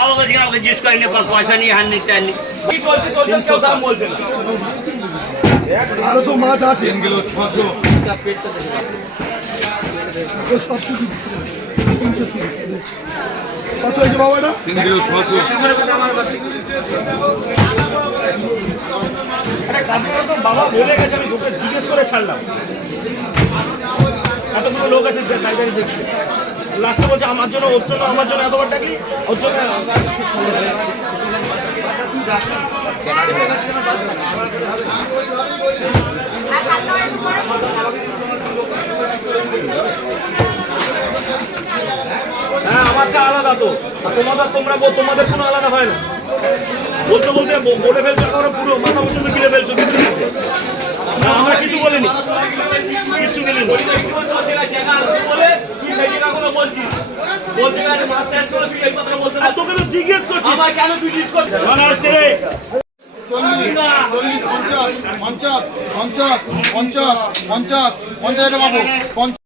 আবার বলছি আমাকে জিজ্ঞেস করেনি পয়সা নিয়ে হান নিতে আনি কি চলছে কেউ দাম বলছে না। আরো তো মাছ আছে 3 কিলো 600 কত হয়েছে বাবা এটা? 3 কিলো 600 বাবা বলে গেছে, আমি লোককে জিজ্ঞেস করে ছাড়লাম। এতগুলো লোক আছে টাইগারি দেখছে, লাস্টে বলছে আমার জন্য, ওর জন্য, আমার জন্য এতবার ডাকি, ওর জন্য। হ্যাঁ আমারটা আলাদা তো, তোমাদের কোনো আলাদা হয় না। বলতে বলতে বলে ফেলছো, একেবারে পুরো মাথা পর্যন্ত গিলে ফেলছো। আমরা কিছু বলিনি, কিচ্ছু বলিনি। তোকে তো জিজ্ঞেস করছি কেন তুই জিজ্ঞেস করছিস? 40, 50, 50, 50, 50, 50, 50 টাকা পাবো।